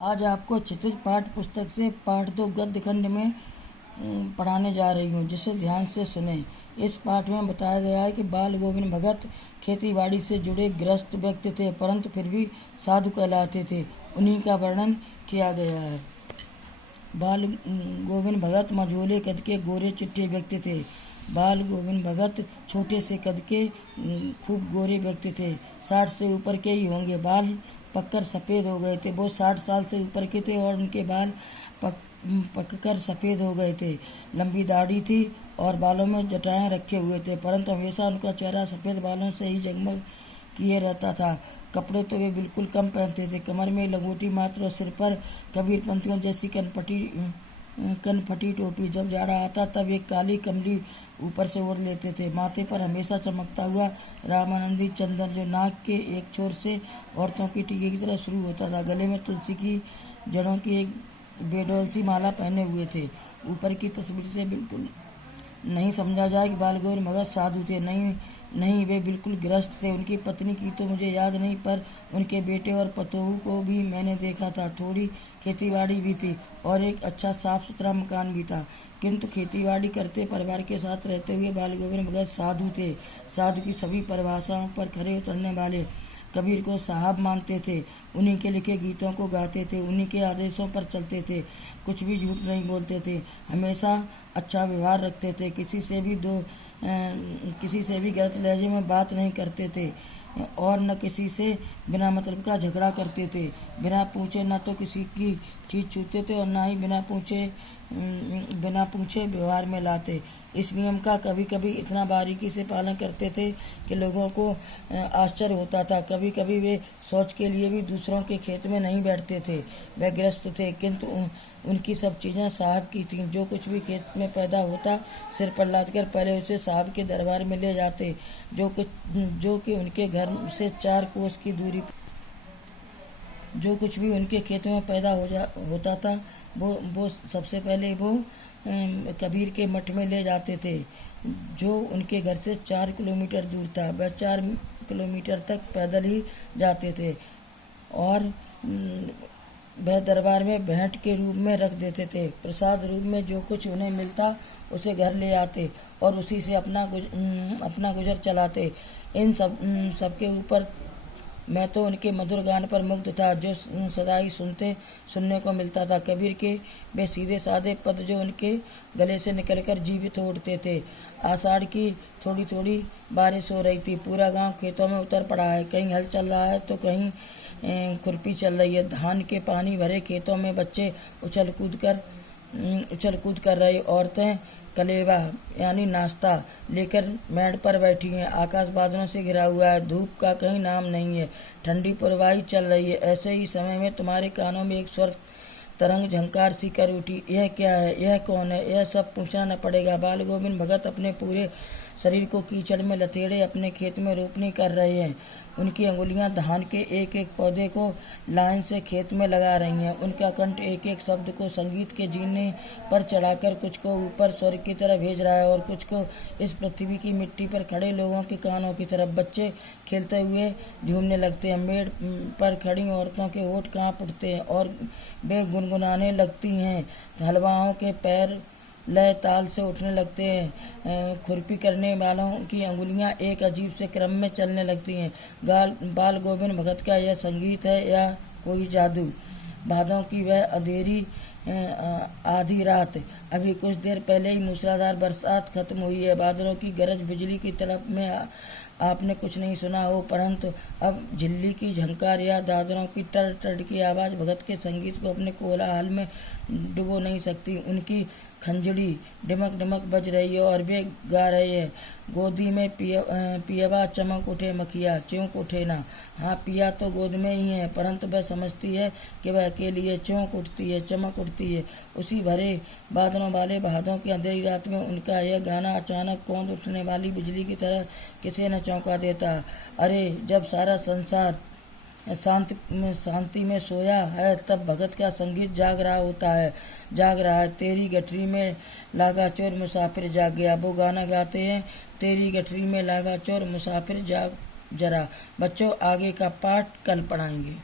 आज आपको क्षितिज पाठ पुस्तक से पाठ 2 गद्य खंड में पढ़ाने जा रही हूँ, जिसे ध्यान से सुने। इस पाठ में बताया गया है कि बाल गोविंद भगत खेती बाड़ी से जुड़े गृहस्थ व्यक्ति थे, परंतु फिर भी साधु कहलाते थे। उन्हीं का वर्णन किया गया है। बाल गोविंद भगत मझोले कद के गोरे चिट्टे व्यक्ति थे। बाल गोविंद भगत छोटे से कद के खूब गोरे व्यक्ति थे। 60 से ऊपर के ही होंगे। बाल पककर सफ़ेद हो गए थे। वो 60 साल से ऊपर के थे और उनके बाल पककर सफ़ेद हो गए थे। लंबी दाढ़ी थी और बालों में जटाएं रखे हुए थे, परंतु हमेशा उनका चेहरा सफ़ेद बालों से ही जगमग किए रहता था। कपड़े तो वे बिल्कुल कम पहनते थे। कमर में लंगोटी मात्र और सिर पर कबीर पंथियों जैसी कनफटी टोपी। जब जाड़ा आता तब एक काली कमली ऊपर से ओढ़ लेते थे। माथे पर हमेशा चमकता हुआ रामानंदी चंदन, जो नाक के एक छोर से औरतों की टीके की तरह शुरू होता था। गले में तुलसी की जड़ों की एक बेडौल सी माला पहने हुए थे। ऊपर की तस्वीर से बिल्कुल नहीं समझा जाए कि बाल गोविंद भगत साधु थे। नहीं, वे बिल्कुल गृहस्थ थे। उनकी पत्नी की तो मुझे याद नहीं, पर उनके बेटे और पतोहू को भी मैंने देखा था। थोड़ी खेतीबाड़ी भी थी और एक अच्छा साफ सुथरा मकान भी था, किंतु खेतीबाड़ी करते परिवार के साथ रहते हुए बाल गोविंद भगत साधु थे। साधु की सभी परिभाषाओं पर खरे उतरने वाले। कबीर को साहब मानते थे। उन्हीं के लिखे गीतों को गाते थे। उन्हीं के आदेशों पर चलते थे। कुछ भी झूठ नहीं बोलते थे। हमेशा अच्छा व्यवहार रखते थे। किसी से भी गलत लहजे में बात नहीं करते थे और न किसी से बिना मतलब का झगड़ा करते थे। बिना पूछे न तो किसी की चीज़ छूते थे और न ही बिना पूछे व्यवहार में लाते। इस नियम का कभी कभी इतना बारीकी से पालन करते थे कि लोगों को आश्चर्य होता था। कभी कभी वे शौच के लिए भी दूसरों के खेत में नहीं बैठते थे। वे गृहस्थ थे, किंतु उनकी सब चीज़ें साहब की थीं। जो कुछ भी खेत में पैदा होता, सिर पर लादकर पहले उसे साहब के दरबार में ले जाते, जो कि उनके घर से 4 कोस की दूरी। जो कुछ भी उनके खेत में पैदा होता था, वो सबसे पहले वो कबीर के मठ में ले जाते थे, जो उनके घर से 4 किलोमीटर दूर था। वह 4 किलोमीटर तक पैदल ही जाते थे और वह दरबार में भेंट के रूप में रख देते थे। प्रसाद रूप में जो कुछ उन्हें मिलता उसे घर ले आते और उसी से अपना गुजर चलाते। इन सब के ऊपर मैं तो उनके मधुर गान पर मुग्ध था, जो सदा ही सुनने को मिलता था। कबीर के वे सीधे साधे पद जो उनके गले से निकलकर जीवित हो उठते थे। आषाढ़ की थोड़ी थोड़ी बारिश हो रही थी। पूरा गांव खेतों में उतर पड़ा है। कहीं हल चल रहा है तो कहीं खुरपी चल रही है। धान के पानी भरे खेतों में बच्चे उछल कूद कर रहे। औरतें कलेवा यानी नाश्ता लेकर मेड़ पर बैठी हैं। आकाश बादलों से घिरा हुआ है। धूप का कहीं नाम नहीं है। ठंडी पुरवाई चल रही है। ऐसे ही समय में तुम्हारे कानों में एक स्वर तरंग झंकार सी कर उठी। यह क्या है? यह कौन है? यह सब पूछना न पड़ेगा। बाल गोविंद भगत अपने पूरे शरीर को कीचड़ में लथेड़े अपने खेत में रोपनी कर रहे हैं। उनकी अंगुलियां धान के एक एक पौधे को लाइन से खेत में लगा रही हैं। उनका कंठ एक एक शब्द को संगीत के जीने पर चढ़ाकर कुछ को ऊपर स्वर्ग की तरफ भेज रहा है और कुछ को इस पृथ्वी की मिट्टी पर खड़े लोगों के कानों की तरफ। बच्चे खेलते हुए झूमने लगते हैं। मेड़ पर खड़ी औरतों के होंठ कांप उठते हैं और वे गुनगुनाने लगती हैं। हलवाओं के पैर लय ताल से उठने लगते हैं। खुरपी करने वालों की अंगुलियां एक अजीब से क्रम में चलने लगती हैं। बाल गोविंद भगत का यह संगीत है या कोई जादू? भादों की वह अंधेरी आधी रात। अभी कुछ देर पहले ही मूसलाधार बरसात खत्म हुई है। बादलों की गरज बिजली की तरफ में आपने कुछ नहीं सुना हो, परंतु अब झिल्ली की झंकार या दादरों की टर टर की आवाज़ भगत के संगीत को अपने कोलाहल में डुबो नहीं सकती। उनकी खंजड़ी डिमक डिमक बज रही है और वे गा रहे हैं। गोदी में पियवा चमक उठे मखिया चौंक उठे ना। हाँ, पिया तो गोद में ही है, परंतु वह समझती है कि वह अकेली है। चौंक उठती है, चमक उठती है। उसी भरे बादलों वाले भादों की अंधेरी रात में उनका यह गाना अचानक कौंध उठने वाली बिजली की तरह किसे न चौंका देता। अरे, जब सारा संसार शांति में सोया है, तब भगत का संगीत जाग रहा है। तेरी गठरी में लागा चोर मुसाफिर जाग गया। वो गाना गाते हैं, तेरी गठरी में लागा चोर मुसाफिर जाग जरा। बच्चों, आगे का पाठ कल पढ़ाएंगे।